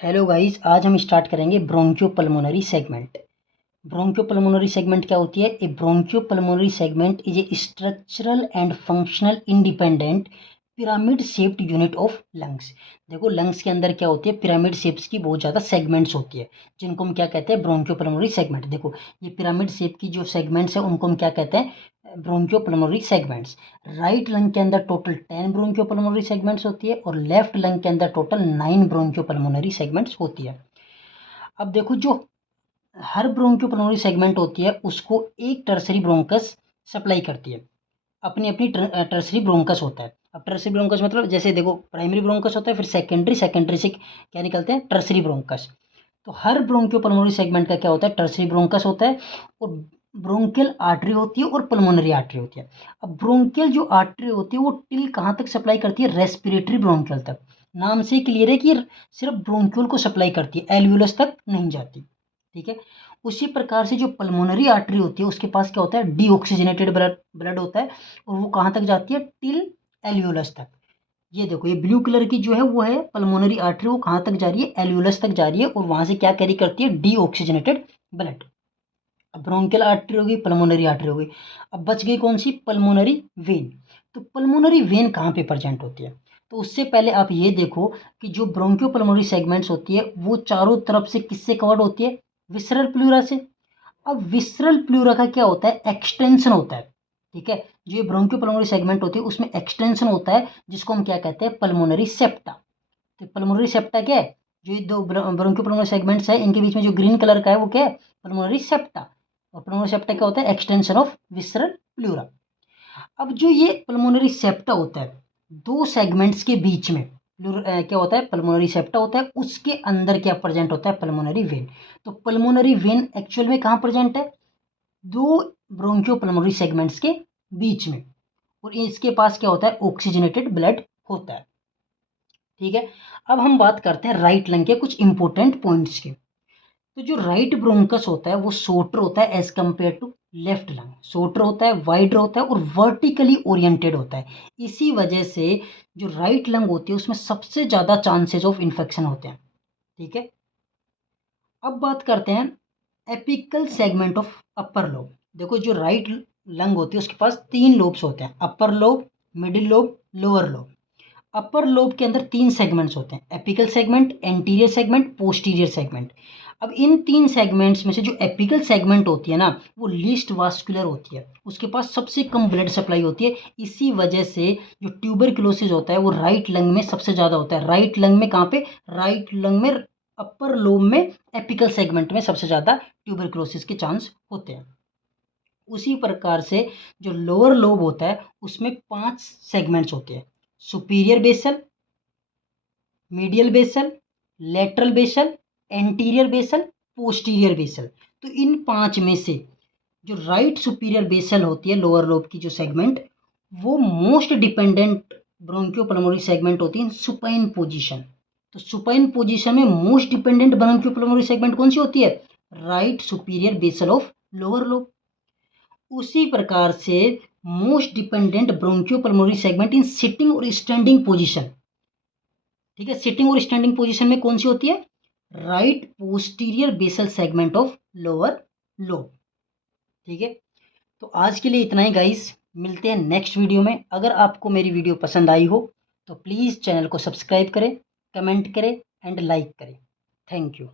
Hello guys, आज हम start करेंगे ब्रोंकियोपल्मोनरी सेगमेंट। ब्रोंकियोपल्मोनरी सेगमेंट क्या होती है? A bronchopulmonary segment is a structural and functional independent pyramid shaped unit of lungs. देखो, लंग्स के अंदर क्या होती है? पिरामिड शेप्स की बहुत ज़्यादा सेगमेंट्स होती है, जिनको हम क्या कहते हैं? ब्रोंकियोपल्मोनरी सेगमेंट। देखो, ये पिरामिड शेप की जो सेगमेंट्स है उनको हम क्या कहते हैं? ब्रोंकियोपल्मोनरी सेगमेंट्स। राइट लंग के अंदर टोटल 10 ब्रोंकियोपल्मोनरी सेगमेंट्स होती है और लेफ्ट लंग के अंदर टोटल 9 ब्रोंकियोपल्मोनरी सेगमेंट्स होती है। अब देखो, जो हर ब्रोंकियोपल्मोनरी सेगमेंट होती है उसको एक टर्सरी ब्रोंकस सप्लाई करती है। अपनी अपनी टर्सरी ब्रोंकस होता है। अब टर्सरी ब्रोंकस मतलब जैसे देखो, प्राइमरी ब्रोंकस होता है, फिर सेकेंडरी, सेकेंडरी से क्या निकलते हैं? Tertiary bronchus. तो हर ब्रोंकियोपल्मोनरी सेगमेंट का क्या होता है? टर्सरी ब्रोंकस होता है और ब्रोंकियल आर्टरी होती है और पल्मोनरी आर्टरी होती है। अब ब्रोंकियल जो आर्टरी होती है वो टिल कहाँ तक सप्लाई करती है? रेस्पिरेटरी ब्रोंकियल तक। नाम से क्लियर है कि सिर्फ ब्रोंकियल को सप्लाई करती है, एल्वियोलस तक नहीं जाती। ठीक है। उसी प्रकार से जो पल्मोनरी आर्टरी होती है उसके पास क्या होता है? डीऑक्सीजनेटेड ब्लड ब्लड होता है और वो कहाँ तक जाती है? टिल एल्वियोलस तक। ये देखो, ये ब्लू कलर की जो है वो है पल्मोनरी आर्टरी, वो कहाँ तक जा रही है? एल्वियोलस तक जा रही है और वहां से क्या कैरी करती है? Deoxygenated blood. अब ब्रोंकियल आर्टरी हो गई, पल्मोनरी आर्टरी हो गई। अब बच गई कौन सी? Pulmonary vein. तो पल्मोनरी वेन कहाँ पे प्रेजेंट होती है? तो उससे पहले आप ये देखो कि जो ब्रोंकियोपल्मोनरी सेगमेंट्स होती है वो चारों तरफ से किससे कवर्ड होती है? विसरल प्लूरा से। अब विसरल प्लूरा का क्या होता है? एक्सटेंशन होता है। ठीक है। जो ये ब्रोंकियोपल्मोनरी सेगमेंट होती है उसमें एक्सटेंशन होता है, जिसको हम क्या कहते हैं? Pulmonary septa. तो पल्मोनरी सेप्टा क्या है? जो ये दो ब्रोंकियोपल्मोनरी सेगमेंट्स है इनके बीच में जो ग्रीन कलर का है वो क्या है? Pulmonary septa. और पल्मोनरी सेप्टा क्या होता है? Extension of visceral pleura. अब जो ये पल्मोनरी सेप्टा होता है, दो सेगमेंट्स के बीच में क्या होता है? पल्मोनरी सेप्टा होता है, उसके अंदर क्या प्रेजेंट होता है? Pulmonary vein. तो पल्मोनरी वेन एक्चुअल में कहाँ प्रेजेंट है? दो ब्रोंकियोपल्मोनरी सेगमेंट्स के बीच में। और इसके पास क्या होता है? ऑक्सीजनेटेड ब्लड होता है। ठीक है। अब हम बात करते हैं राइट लंग के कुछ इंपॉर्टेंट पॉइंट्स के। तो जो राइट ब्रोंकस होता है वो शॉर्टर होता है as compare to left lung. Shorter होता है, वाइडर होता है और वर्टिकली ओरिएंटेड होता है। इसी वजह से जो राइट लंग होती है उसमें सबसे ज्यादा चांसेस ऑफ इन्फेक्शन होते हैं। ठीक है। अब बात करते हैं apical segment of upper lobe. देखो, जो राइट लंग होती है उसके पास 3 लोब्स होते हैं, upper lobe, middle lobe, lower lobe. Upper lobe के अंदर 3 सेगमेंट्स होते हैं, apical segment, anterior segment, posterior segment. अब इन 3 सेगमेंट्स में से जो एपिकल सेगमेंट होती है ना वो लीस्ट वास्कुलर होती है, उसके पास सबसे कम ब्लड सप्लाई होती है। इसी वजह से जो ट्यूबरक्लोसिस होता है वो राइट लंग में सबसे ज़्यादा होता है। राइट लंग में कहाँ पे? राइट लंग में, अपर लोब में, एपिकल सेगमेंट में सबसे ज़्यादा ट्यूबरक्लोसिस के चांस होते हैं। उसी प्रकार से जो लोअर लोब होता है उसमें 5 सेगमेंट्स होते हैं, superior basal, medial basal, lateral basal, anterior basal, posterior basal. तो इन 5 में से जो राइट सुपीरियर बेसल होती है, लोअर लोब की जो सेगमेंट, वो मोस्ट डिपेंडेंट ब्रोंकियोपल्मोनरी सेगमेंट होती है सुपाइन पोजीशन। तो सुपाइन पोजीशन में मोस्ट डिपेंडेंट ब्रोंकियोपल्मोनरी सेगमेंट कौन सी होती है? Right superior basal of lower lobe. उसी प्रकार से most dependent bronchopulmonary segment in sitting और स्टैंडिंग पोजीशन। ठीक है। सिटिंग और स्टैंडिंग पोजीशन में कौन सी होती है? Right posterior basal segment of lower lobe. ठीक है। तो आज के लिए इतना ही गाइस, मिलते हैं नेक्स्ट वीडियो में। अगर आपको मेरी वीडियो पसंद आई हो तो प्लीज़ चैनल को सब्सक्राइब करें, कमेंट करें एंड लाइक करें। Thank you.